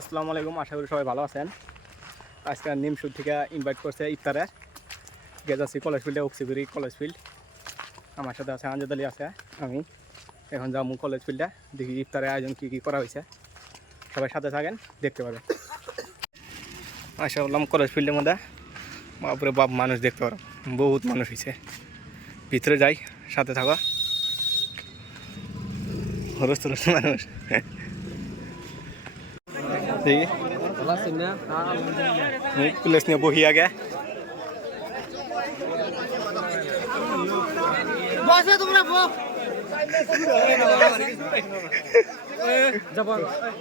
আসসালামু আলাইকুম, আশা করি সবাই ভালো আছেন। আজকে নিমসুর থেকে ইনভাইট করছে ইফতারে। গেজাসি কলেজ ফিল্ডে উকসিগুড়ি কলেজ ফিল্ড আমার সাথে আছে আঞ্জাদ আলী আছে, আমি। এখন যাব কলেজ ফিল্ডে দেখি ইফতারে আয়োজন কী কী করা হয়েছে। সবাই সাথে থাকেন, দেখতে পাবেন। আশা করলাম কলেজ ফিল্ডের মধ্যে, বাপরে বাপ, মানুষ দেখতে পারো। বহুত মানুষ হয়েছে। ভিতরে যাই, সাথে থাকো। হরস্ত মানুষ। দেখি প্লেস নিয়ে বহি আগে বসে তোমরা বো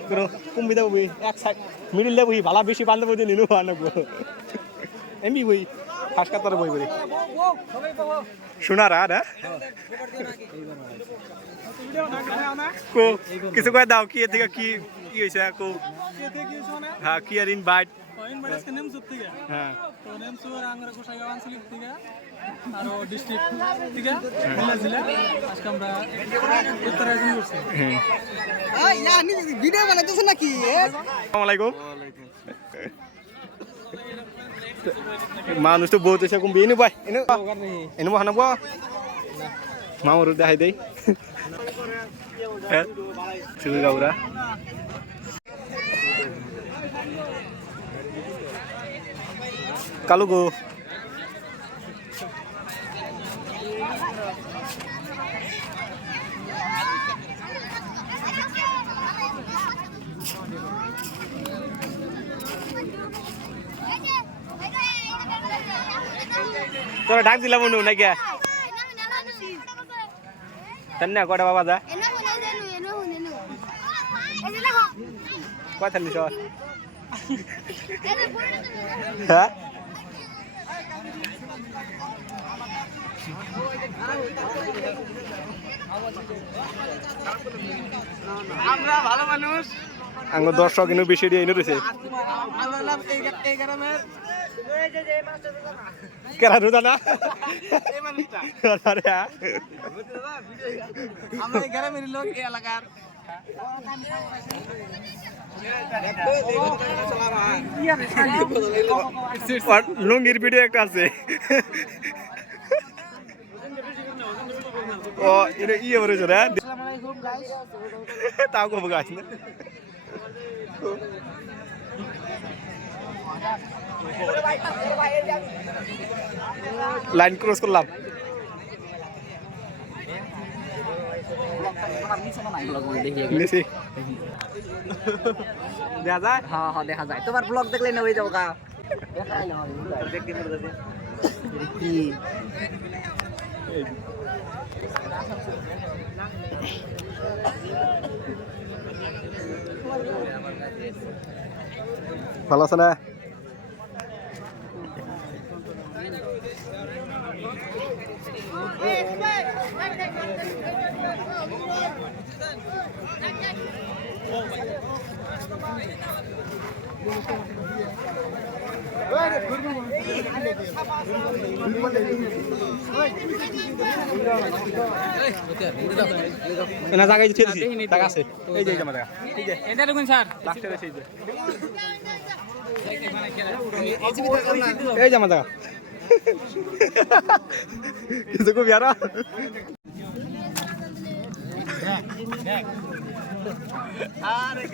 পুরো কুম্বিদা বই এক সাইড মিডিলে বই ভালা বেশি বান্ধব বই নিলু আনব এমবি বই ফার্স্ট কাতার বই বই শোনার আর কো কিছু কয় দাও কি এর থেকে কি কি হয়েছে? কো হ্যাঁ কি আর হ্যাঁ। ভিডিও বানাইতেছ নাকি? আসসালামু মানুষ তো বহুত এসে কুম্বি এনে বাই এনে এনে বাহানা বা মামুর দেখাই দেই। হ্যাঁ শুধু গাউরা কালু গো। তোরা ডাক দিলাম নাকি তান্না কটা বাবা যা থান্নি সর হ্যাঁ আমরা ভালো মানুষ। আঙ্গ দর্শক ইনু বেশি দিয়ে ইনু রয়েছে কেরা রুদা না? লুঙ্গির ভিডিও একটা আছে। ও ইয়ে বলেছে রে তাও কব গাছ না লাইন ক্রস করলাম নিছি দেখা যায় হ্যাঁ হ্যাঁ দেখা যায় তোমার ব্লগ দেখলে না হয়ে যাব গা কি ভালো আছে না না জায়গায় ছেড়ে দিছি টাকা আছে। এই যে আমার টাকা এই যে এটা দেখুন স্যার। লাস্টে এই যে এই জামা দেখা কিছু কবি আর আরে